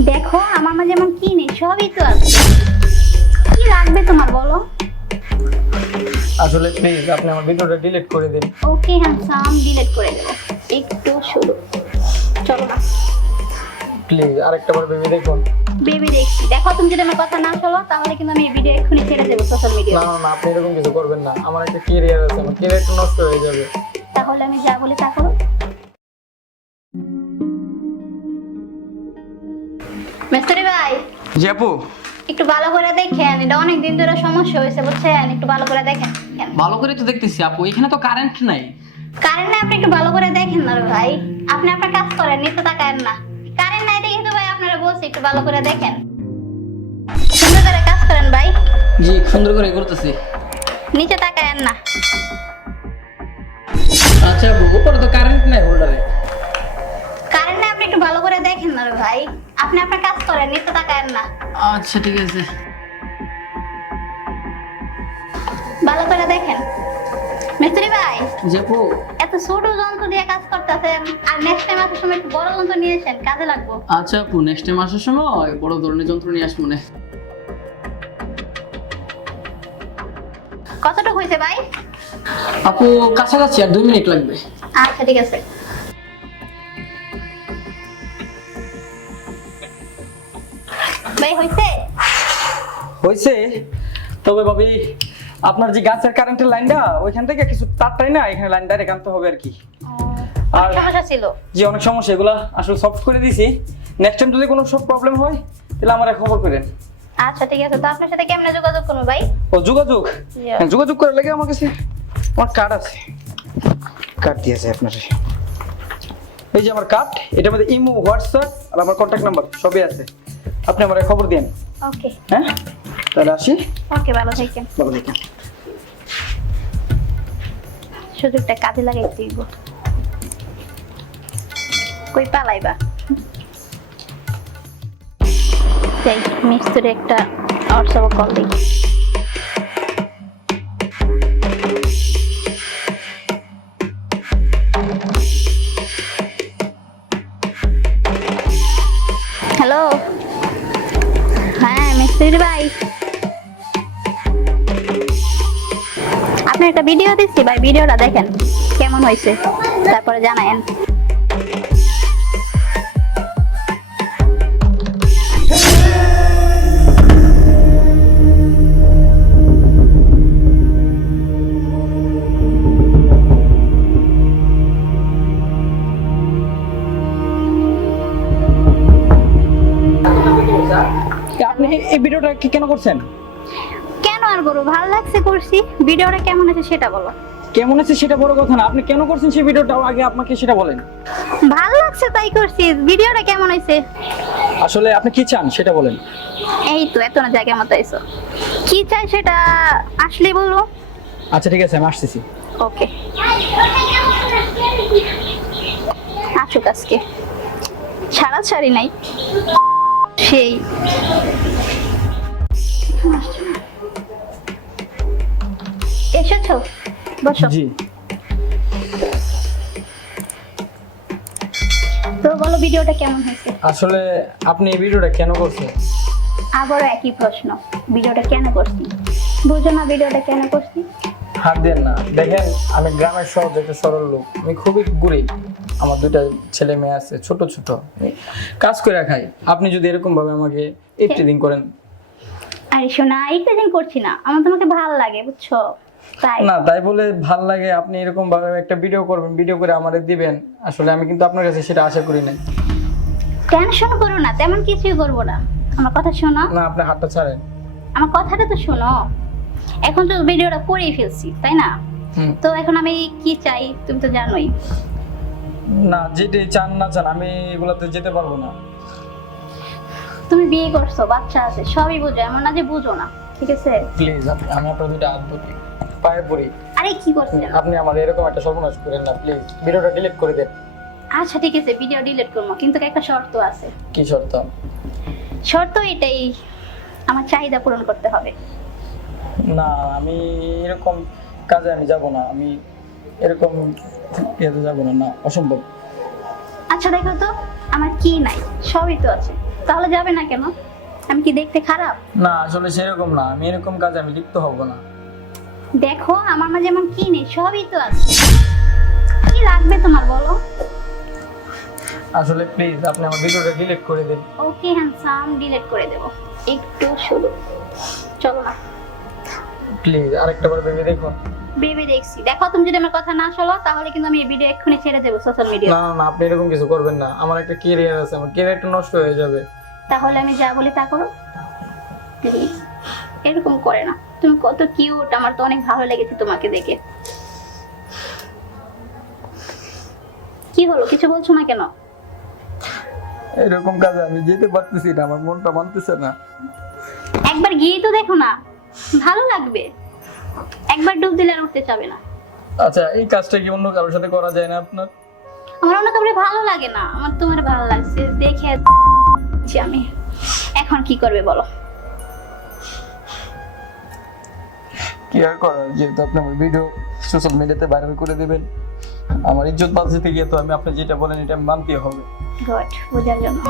দেখো আমার মাঝে এমন কি নেই, সবই তো আছে। কি লাগবে তোমার বলো? আসলে প্লিজ আপনি আমার ভিডিওটা ডিলিট করে দিন। ওকে হ্যান্ডসাম, ডিলিট করে দেবো। একটু শুরু, চলো না। প্লিজ আরেকটা বার ভেবে দেখুন। বেবি দেখছি, দেখো তুমি যদি আমার কথা না শোনো তাহলে কিন্তু আমি এই ভিডিও এক্ষুনি ছেড়ে দেবো সোশ্যাল মিডিয়া। না না না, আপনি এরকম কিছু করবেন না। আমার একটা ক্যারিয়ার আছে, আমার ক্যারিয়ারটা নষ্ট হয়ে যাবে। তাহলে আমি যা বলি তা করো। মিস্ত্রি ভাই, জি আপু। একটু ভালো করে দেখেন, এটা অনেক দিন ধরে সমস্যা হয়েছে বুঝছেন, একটু ভালো করে দেখেন। ভালো করে তো দেখতেছি আপু, এখানে তো কারেন্ট নাই। কারেন্ট নাই, আপনি একটু ভালো করে দেখেন না রে ভাই। আপনি আপনার কাজ করেন, নিতে তাকায়েন না। কারেন্ট নাই দেখে তো ভাই আপনারা বলছি একটু ভালো করে দেখেন। সুন্দর করে কাজ করেন ভাই। জি সুন্দর করে করতেছি। নিচে তাকায়েন না। আচ্ছা আপু, উপরে তো কারেন্ট নাই হোল্ডারে। কারেন্ট নাই, আপনি একটু ভালো করে দেখেন না রে ভাই। আপনি আপনার কাজ করেন, নিতে তাকায়েন না। আচ্ছা ঠিক আছে। ভালো করে দেখেন। মিস্ত্রি ভাই, জি আপু। এত ছোট যন্ত্র দিয়ে কাজ করতেছেন, আর নেক্সট টাইম আসার সময় একটু বড় যন্ত্র নিয়ে এসেন, কাজে লাগবো। আচ্ছা আপু, নেক্সট টাইম আসার সময় বড় ধরনের যন্ত্র নিয়ে আসবো না। কতটুকু হয়েছে ভাই? আপু কাছাকাছি, আর 2 মিনিট লাগবে। আচ্ছা ঠিক আছে। ভাই হয়েছে? হয়েছে। তবে ভাবি, আপনার যে গাছের কারেন্টের লাইনটা ওইখান থেকে কিছু তারটাই না এখানে লাইন ডাইরেক্ট আনতে হবে আর কি। আর সমস্যা ছিল? যে অনেক সমস্যা, এগুলা আসলে সলভ করে দিয়েছি। নেক্সট টাইম যদি কোনো সব প্রবলেম হয় তাহলে আমার খবর করেন। আচ্ছা ঠিক আছে। তো আপনার সাথে কেমনে যোগাযোগ করবো ভাই? ও যোগাযোগ, Yeah. যোগাযোগ করে লাগে আমার কাছে আমার কার্ড আছে, কার্ড দিয়েছে আপনার। এই যে আমার কার্ড, এটার মধ্যে ইমো, হোয়াটসঅ্যাপ আর আমার কন্ট্যাক্ট নাম্বার সবই আছে। আপনি আমার খবর দেন। ওকে হ্যাঁ তাহলে আসি। ওকে, ভালো থাকেন। ভালো দেখেন। সুযোগটা কাজে লাগাইতে দিব। কই পালাইবা? যাই মিস্ত্রি একটা হোয়াটসঅ্যাপে কল দিই। হ্যালো, হ্যাঁ মিস্ত্রি ভাই, আপনি একটা ভিডিও দিচ্ছি ভাই, ভিডিওটা দেখেন কেমন হয়েছে, তারপরে জানায়েন। আপনি এই ভিডিওটা কেন করছেন? কেন আর করবো, ভালো লাগছে করছি। ভিডিওটা কেমন আছে সেটা বলো। কেমন আছে সেটা বড় কথা না, আপনি কেন করছেন সেই ভিডিওটা আগে আপনাকে সেটা বলেন। ভালো লাগছে তাই করছি। ভিডিওটা কেমন হয়েছে? আসলে আপনি কি চান সেটা বলেন। এই তো এত না জায়গা মতো আইছো, কি চাই সেটা আসলে বলবো। আচ্ছা ঠিক আছে, আমি আসতেছি। ওকে, আসুক আজকে, ছাড়াছাড়ি নাই সেই। এসেছো, বসো। জি। তো বলো ভিডিওটা কেমন হয়েছে? আসলে আপনি এই ভিডিওটা কেন করছেন? আবারও একই প্রশ্ন, ভিডিওটা কেন করছি? বুঝো না ভিডিওটা কেন করছি? হাত দেন না। দেখেন আমি গ্রামের সহজ একটা সরল লোক, আমি খুবই গরিব। আমার 2টা ছেলে মেয়ে আছে, ছোট ছোট, আমি কাজ করে খাই। আপনি যদি এরকম ভাবে আমাকে এফটিজিং করেন। আরে শোনা, এইটা দিন করছি না, আমার তোমাকে ভালো লাগে বুঝছো, তাই। না তাই বলে ভাল লাগে আপনি এরকম ভাবে একটা ভিডিও করবেন, ভিডিও করে আমারে দিবেন, আসলে আমি কিন্তু আপনার কাছে সেটা আশা করি নাই। টেনশন করো না, তেমন কিছুই করবো না। আমার কথা শোনো। না আপনি হাতটা ছাড়েন। আমার কথাটা তো শোনো। এখন তো ভিডিওটা করেই ফেলছি তাই না? হুম। তো এখন আমি কি চাই তুমি তো জানোই। না যেটা চান না চান, আমি এগুলাতে যেতে পারবো না। তুমি বিয়ে করছো, বাচ্চা আছে, সবই বুঝো, এমন না যে বুঝো না, ঠিক আছে? প্লিজ আমি আপনার 2টা হাত ধরি, পায়ে পড়ি। আরে কি করছেন? আপনি আমার এরকম একটা সর্বনাশ করেন না, প্লিজ ভিডিওটা ডিলিট করে দেন। আচ্ছা ঠিক আছে, ভিডিও ডিলিট করবো, কিন্তু একটা শর্ত আছে। কি শর্ত? শর্ত এটাই, আমার চাহিদা পূরণ করতে হবে। না আমি এরকম কাজে আমি যাব না, আমি এরকম ইয়েতে যাব না, না অসম্ভব। আচ্ছা দেখো তো আমার কি নাই, সবই তো আছে, তাহলে যাবে না কেন? আমি কি দেখতে খারাপ? না আসলে সেরকম না, আমি এরকম কাজে আমি লিপ্ত হব না। দেখো আমার মাঝে এমন কি নেই, সবই তো আছে। কি লাগবে তোমার বলো? আসলে প্লিজ আপনি আমার ভিডিওটা ডিলিট করে দিন। ওকে হ্যান্ডসাম, ডিলিট করে দেব। একটু শুধু চলো না, প্লিজ আরেকটা বার ভেবে দেখুন। ভেবে দেখছি। দেখো তুমি যদি আমার কথা না শোনো তাহলে কিন্তু আমি এই ভিডিও এক্ষুনি ছেড়ে দেবো সোশ্যাল মিডিয়া। না না না, আপনি এরকম কিছু করবেন না, আমার একটা ক্যারিয়ার আছে, আমার ক্যারিয়ারটা নষ্ট হয়ে যাবে। তাহলে আমি যা বলি তা করো প্লিজ। এরকম করে না, তুমি কত কিউট, আমার তো অনেক ভালো লেগেছে তোমাকে দেখে। কি হলো, কিছু বলছো না কেন? এরকম কাজে আমি যেতে পারতেছি না, আমার মনটা মানতেছে না। একবার গিয়ে তো দেখো না, ভালো লাগবে। একবার ডুব দিলে আর উঠতে চাবে না। আচ্ছা এই কাজটা কি অন্য কারোর সাথে করা যায় না আপনার? আমার অন্য কাউকে ভালো লাগে না, আমার তোমার ভালো লাগছে দেখে আমি। এখন কি করবে বলো? কি আর করার, যেহেতু আপনি আমার ভিডিও সোশ্যাল মিডিয়াতে ভাইরাল করে দেবেন, আমার ইজ্জত বাঁচাতে গিয়ে তো আমি আপনি যেটা বলেন এটা আমি মানতেই হবে। গুড, বোঝার জন্য।